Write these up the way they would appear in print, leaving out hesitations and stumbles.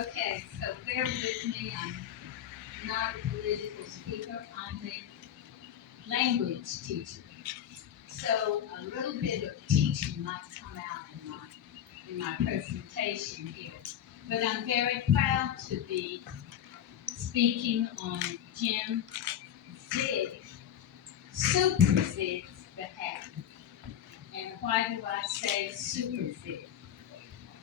Okay, so bear with me. I'm not a political speaker. I'm a language teacher. So a little bit of teaching might come out in my presentation here. But I'm very proud to be speaking on Jim Zig, Super Zig's behalf. And why do I say Super Zig?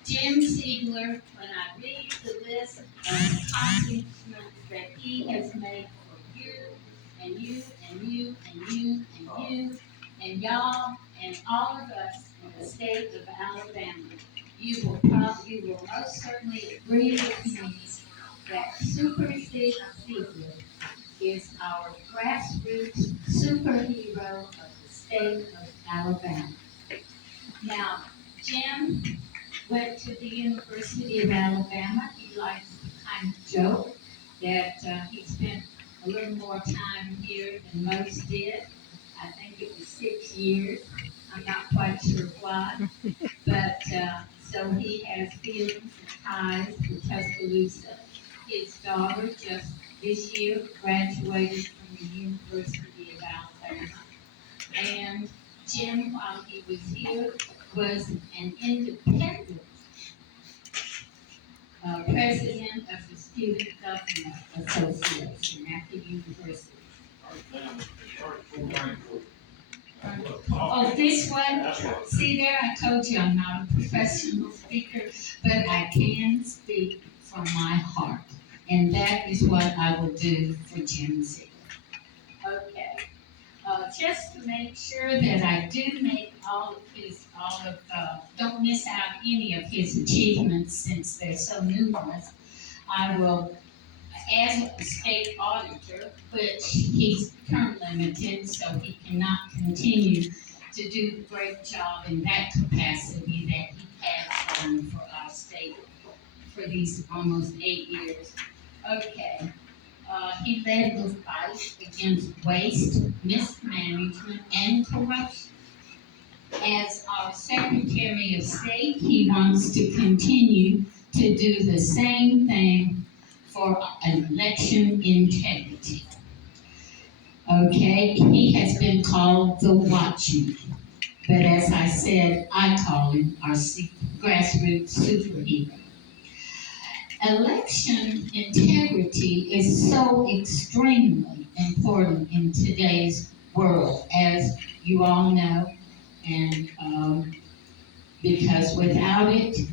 Jim Ziegler, when I read the list of accomplishments that he has made for you and you and you and you and you and y'all and all of us in the state of Alabama, you will most certainly agree with me that Super Zig Ziegler is our grassroots superhero of the state of Alabama. Now, Jim went to the University of Alabama. He likes to kind of joke that he spent a little more time here than most did. I think it was 6 years. I'm not quite sure why. But so he has feelings and ties to Tuscaloosa. His daughter just this year graduated from the University of Alabama. And Jim, while he was here, was an independent president of the Student Government Association at the university. Oh, this one? See there, I told you I'm not a professional speaker, but I can speak from my heart. And that is what I will do for Jim Ziegler. Okay. Just to make sure that I do make don't miss out any of his achievements since they're so numerous, I will, as a state auditor, which he's term limited, so he cannot continue to do the great job in that capacity that he has done for our state for these almost 8 years. Okay. He led the fight against waste, mismanagement, and corruption. As our Secretary of State, he wants to continue to do the same thing for election integrity. Okay, he has been called the Watchman, but as I said, I call him our grassroots superhero. Election integrity is so extremely important in today's world, as you all know, and because without it,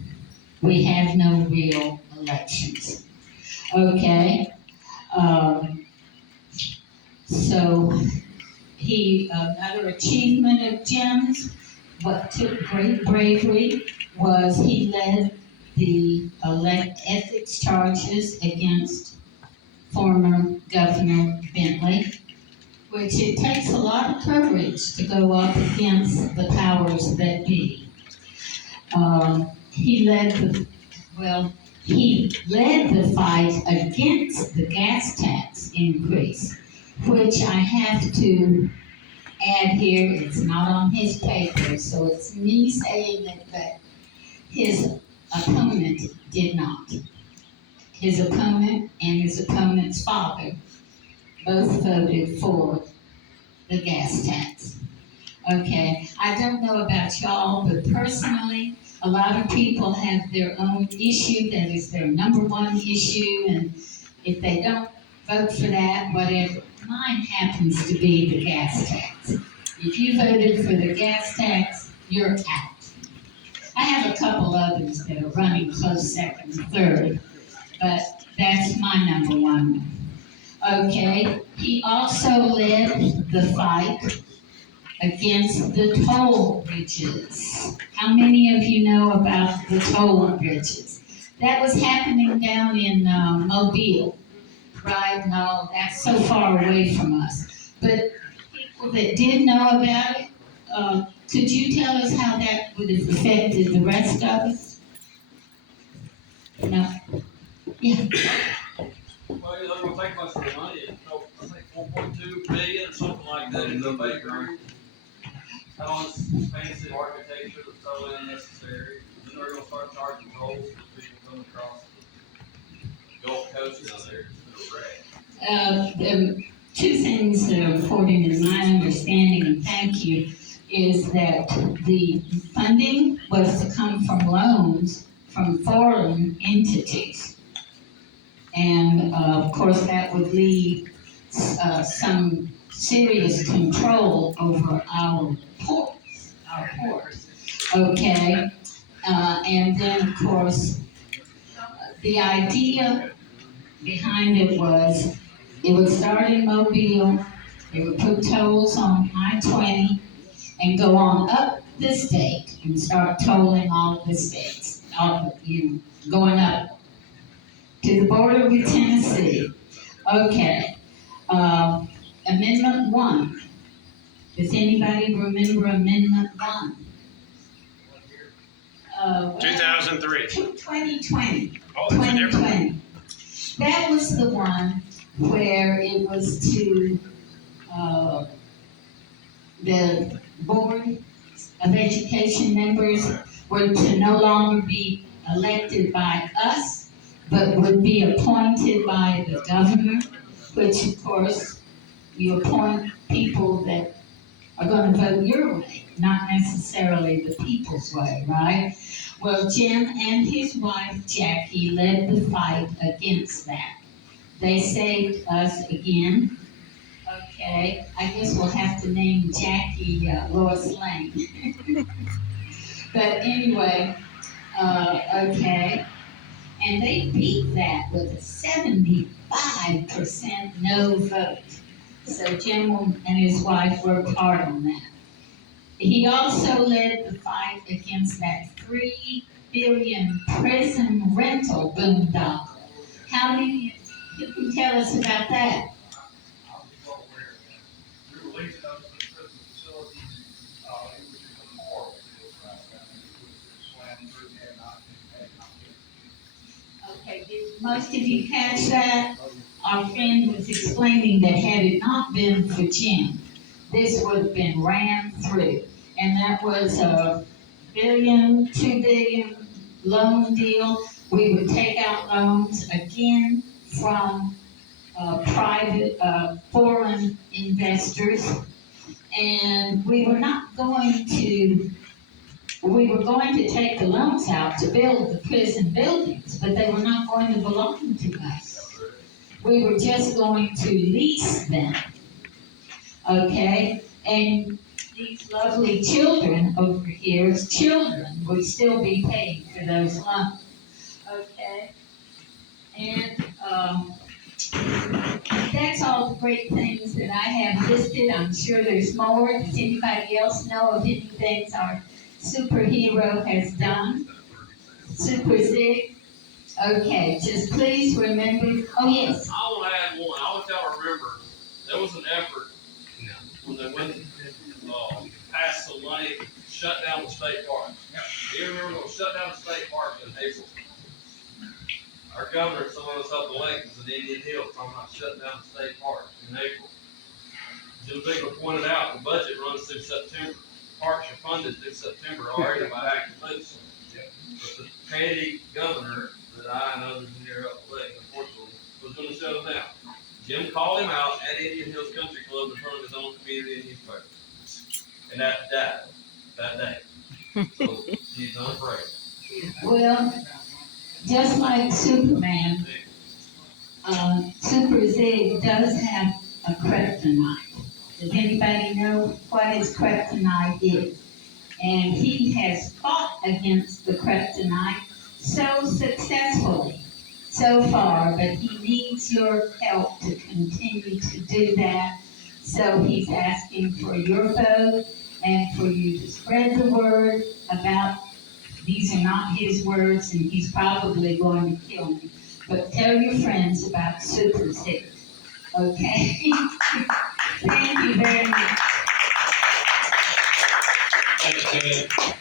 we have no real elections. Okay, um, so another achievement of Jim's, what took great bravery, was he led the ethics charges against former Governor Bentley, which it takes a lot of courage to go up against the powers that be. He led the fight against the gas tax increase, which I have to add here. It's not on his paper, so it's me saying it, but his opponent did not. His opponent and his opponent's father both voted for the gas tax. Okay, I don't know about y'all, but personally, a lot of people have their own issue that is their number one issue, and if they don't vote for that, whatever, mine happens to be the gas tax. If you voted for the gas tax, you're out. I have a couple others that are running close second and third, but that's my number one. Okay, he also led the fight against the toll bridges. How many of you know about the toll bridges? That was happening down in Mobile, right? No, that's so far away from us. But people that did know about it, could you tell us how that would have affected the rest of us? No? Yeah. Well, they're gonna take most of the money, so I think 1.2 billion or something like that in the bakery. All this expensive architecture that's totally unnecessary. Then they're gonna start charging tolls for people coming across. coast down there, it's been a wreck. The two things that are important in my understanding, and thank you, is that the funding was to come from loans from foreign entities. And of course, that would leave some serious control over our ports, okay? And then, of course, the idea behind it was, it would start in Mobile, they would put tolls on I-20 and go on up the state and start tolling all the states, going up to the border with Tennessee. Okay, Amendment 1. Does anybody remember Amendment 1? 2003. 2020. Oh, that's a different one. 2020. That was the one where it was to, the Board of Education members were to no longer be elected by us, but would be appointed by the governor, which of course, you appoint people that are gonna vote your way, not necessarily the people's way, right? Well, Jim and his wife Jackie led the fight against that. They saved us again. Okay, I guess we'll have to name Jackie Lois Lane. But anyway, okay, and they beat that with a 75% no vote. So Jim and his wife worked hard on that. He also led the fight against that $3 billion prison rental boondoggle. How many, you can tell us about that? I was well aware of that. We were leasing those to prison facilities, it was just a horrible deal for us. I mean, it was slammed through the head, not getting paid. Okay, did most of you catch that? Our friend was explaining that had it not been for Jim, this would have been ran through. And that was a $1 billion, $2 billion loan deal. We would take out loans again from private, foreign investors. And we were going to take the loans out to build the prison buildings, but they were not going to belong to us. We were just going to lease them, okay? And these lovely children over here's children would still be paid for those loans, okay? And that's all the great things that I have listed. I'm sure there's more. Does anybody else know of any things our superhero has done? Super Zig? Okay, just please remember, oh yes. I want to add one. I want y'all to remember, there was an effort when they went, passed the money, shut down the state parks. Do you remember when we shut down the state parks in April? Our governor, some of us up the lake, was in Indian Hill, talking about shutting down the state parks in April. Jim Ziegler pointed out the budget runs through September. Parks are funded through September already by active legislation. But the petty governor that I and others in here up the lake, unfortunately, was gonna shut them down. Jim called him out at Indian Hills Country Club in front of his own community and newspaper. And that died that day. So he's unafraid. Well, just like Superman, Super Zig does have a kryptonite. Does anybody know what his kryptonite is? And he has fought against the kryptonite so successfully so far, but he needs your help to continue to do that. So he's asking for your vote and for you to spread the word about, these are not his words and he's probably going to kill me, but tell your friends about Super Zig, okay? Thank you very much. Thank you, Ted.